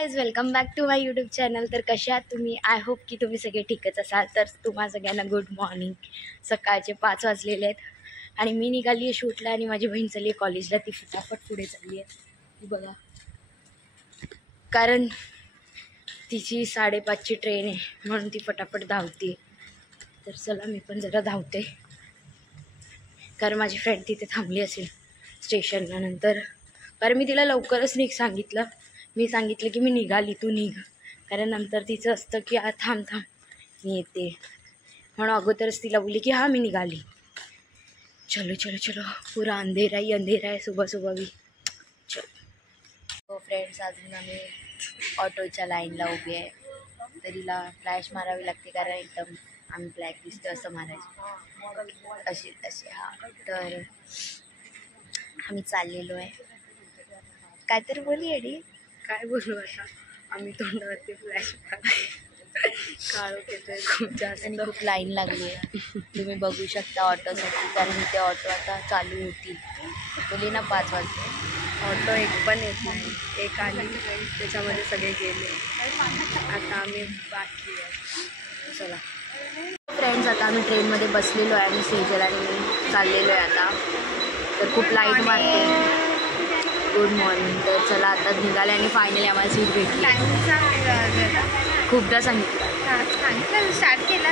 Guys welcome back to my YouTube channel. तर कशा आहात तुम्ही? आय होप की तुम्ही सगळे ठीकच असाल. तर तुम्हा सगळ्यांना गुड मॉर्निंग. सकाळचे 5 वाजलेले आहेत आणि मी निघाली आहे शूटला आणि माझी बहीण चालली आहे कॉलेजला. ती फटाफट पुढे चालली आहे बघा, कारण तिची 5:30ची ट्रेन आहे म्हणून ती फटाफट धावते. तर चला मी पण जरा धावते, कारण माझी फ्रेंड तिथे थांबली असेल स्टेशनला नंतर. कारण मी तिला लवकरच सांगितलं. मी सांगितलं की मी निघाली, तू निघ, कारण नंतर तिचं असतं की थांब थांब मी येते, म्हणून अगोदरच तिला बोलली की हाँ मी निघाली. चलो चलो चलो, पूरा अंधेरा ही अंधेरा है सुबह सुबह भी. चलो तो फ्रेंड्स, अजून आम्ही ऑटोच्या लाईनला उभे आहे. तरीला फ्लॅश मारावी लागते कारण एकदम आम्ही ब्लॅक दिसतो असं मारायचं अशी तशी. हां, तर आम्ही चाललेलो आहे. काहीतरी बोली अडी, काय बोलू आता, आम्ही तोंडावरती फ्लॅश काळोख येतोय खूप जास्त आणि खूप लाईन लागली आहे. तुम्ही बघू शकता ऑटोसाठी, कारण ते ऑटो आता चालू होतील. बोली ना 5 वाजता. ऑटो एक पण येत नाही, एक आली त्याच्यामध्ये सगळे गेले. आता आम्ही बाकी आहे. चला फ्रेंड्स, आता आम्ही ट्रेनमध्ये बसलेलो आहे आणि सेजल आणि चाललेलो आहे आता. तर खूप लाईट मारते. Good morning. तर चला आता निघाले आणि फायनली आम्हाला सीट भेटली. खूपदा सांगितलं स्टार्ट केला.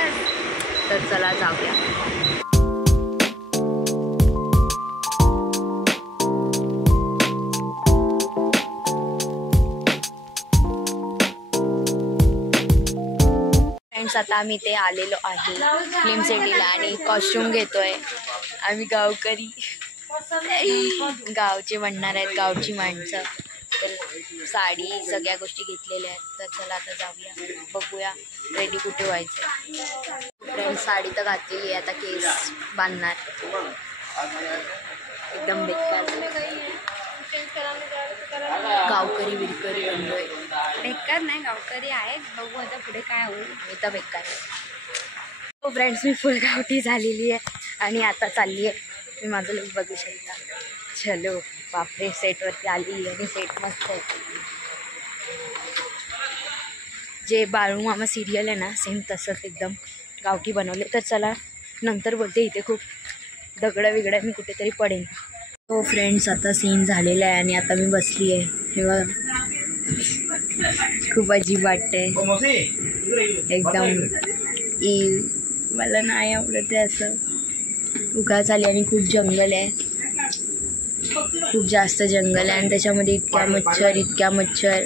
तर चला जाऊया. फ्रेंड्स, आता आम्ही इथे आलेलो आहे फिल्म सिटीला आणि कॉस्ट्यूम घेतोय. आम्ही गावकरी, गावचे म्हणणार आहेत, गावची माणसं. तर साडी सगळ्या गोष्टी घेतलेल्या आहेत. तर चला आता जाऊया, बघूया रेडी कुठे व्हायचं. फ्रेंड्स, साडी तर घातलेली आहे, आता केस बांधणार. एकदम बेकार गावकरी बिरकरी बनलोय. बेकार नाही, गावकरी आहे. बघू आता पुढे काय होईल. मी तर बेकार. हो फ्रेंड्स, मी फुल गावठी झालेली आहे आणि आता चालली आहे. मी माझं लुक बघू शकता. चलो बापरे, सेटवरती आली आणि सेट मस्त आहे. जे बाळूमामा सिरियल आहे ना, सेम तसंच एकदम गावठी बनवले. तर चला नंतर बोलते. इथे खूप दगडं बिगडं मी कुठेतरी पडेन. हो फ्रेंड्स, आता सीन झालेला आहे आणि आता मी बसली आहे. हे बघा, खूप अजीब वाटते एकदम. मला नाही आवडत आहे असं. उगाच आली आणि खूप जंगल आहे, खूप जास्त जंगल आहे आणि त्याच्यामध्ये इतक्या मच्छर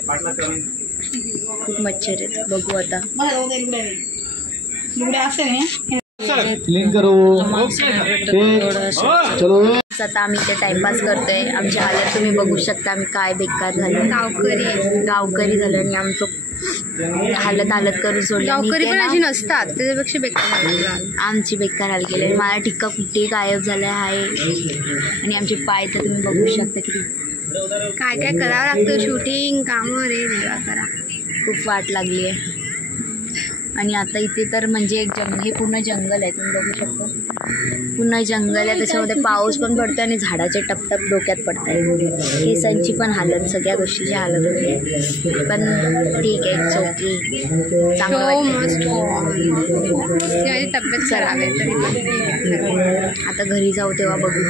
खूप मच्छर आहेत. बघू आता. आता आम्ही इथे टाइमपास करतोय. आमची हालत तुम्ही बघू शकता. आम्ही काय बेकार झालो, गावकरी झालो आणि आमचं हालत करून सोडली. गावकरी पण अशी नसतात, त्याच्यापेक्षा बेकार आमची बेकार हाल केली. मला टिक्का कुठे गायब झाला आहे आणि आमचे पाय तर तुम्ही बघू शकता किती काय काय करावं लागतं. शूटिंग कामं रे देवा करा. खूप वाट लागली आहे. आणि आता इथे तर म्हणजे एक हे पूर्ण जंगल आहे, तुम्ही बघू शकता. पूर्ण जंगल आहे, त्याच्यामध्ये पाऊस पण पडतो आणि झाडाचे टपटप डोक्यात पडत आहे. केसांची पण हालत, सगळ्या गोष्टीची हालत होती. पण ठीक आहे, चौकी चांगलं तब्येत खराब आहे तरी. आता घरी जाऊ तेव्हा बघू.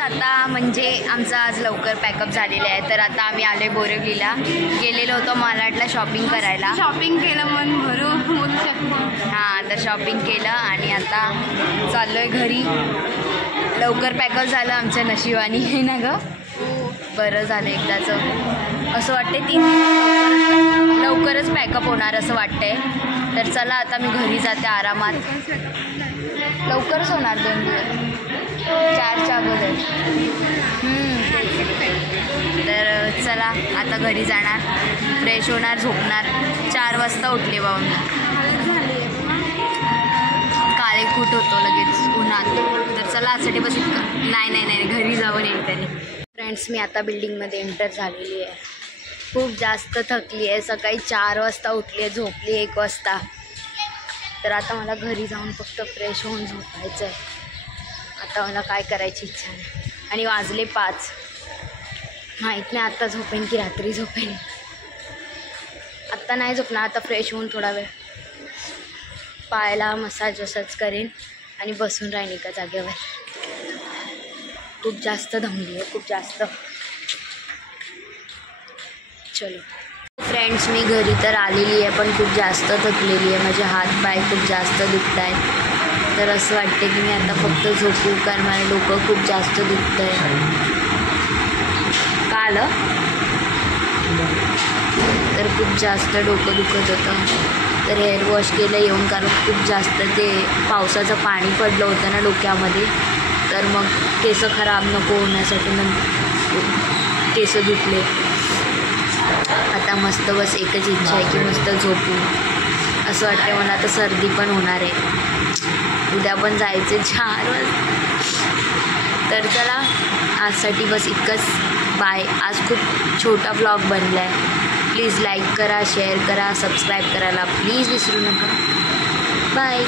आता म्हणजे आमचं आज लवकर पॅकअप झालेलं आहे. तर आता आम्ही आलोय बोरिवलीला. गेलेलो होतो मालाडला शॉपिंग करायला. शॉपिंग केलं, मन भरून बोलू शकतो. हां, तर शॉपिंग केलं आणि आता चाललोय घरी. लवकर पॅकअप झालं आमच्या नशिबानी, हे ना गं. बरं झालं एकदाचं. असं वाटते 3 लवकरच पॅकअप होणार असं वाटतंय. तर चला आता मी घरी जाते आरामात. लवकरच होणार 2 दिवस, 4च्या अगोदर. तर चला आता घरी जाणार, फ्रेश होणार, झोपणार. 4 वाजता उठले बाबा मी. काळे खूट होतो लगेच उन्हात. तर चला आजसाठी बस इतकं. नाही घरी जाऊन येईल तरी. फ्रेंड्स, मी आता बिल्डिंगमध्ये एंटर झालेली आहे. खूप जास्त थकली आहे. सकाळी 4 वाजता उठली आहे, झोपली 1 वाजता. तर आता मला घरी जाऊन फक्त फ्रेश होऊन झोपायचं आहे. आता मला काय करायची इच्छा नाही आणि वाजले 5. माहीत नाही आत्ता झोपेन की रात्री झोपेन. आत्ता नाही झोपणार, आता फ्रेश होऊन थोडा वेळ पायाला मसाज वसाज करेन आणि बसून राहीन एका जागेवर. खूप जास्त दमली आहे, खूप जास्त. चलो फ्रेंड्स, मी घरी तर आलेली आहे पण खूप जास्त थकलेली आहे. माझे हात पाय खूप जास्त दुखत आहेत. तर असं वाटते की मी आता फक्त झोपू, कारण माझं डोकं खूप जास्त दुखतं आहे. का आलं? तर खूप जास्त डोकं दुखत होतं. तर हेअर वॉश केलं येऊन, कारण खूप जास्त ते पावसाचं पाणी पडलं होतं ना डोक्यामध्ये. तर मग केस खराब नको होण्यासाठी मग केस धुतले. आता मस्त बस एकच इच्छा आहे की मस्त झोपू. असं वाटतं मला आता सर्दी पण होणार आहे. उद्या पण जायचे 4 वाजता. तर चला आजसाठी बस इतकंच. बाय. आज खूप छोटा ब्लॉग बनला आहे. प्लीज लाईक करा, शेअर करा, सबस्क्राईब करायला प्लीज विसरू नका. बाय.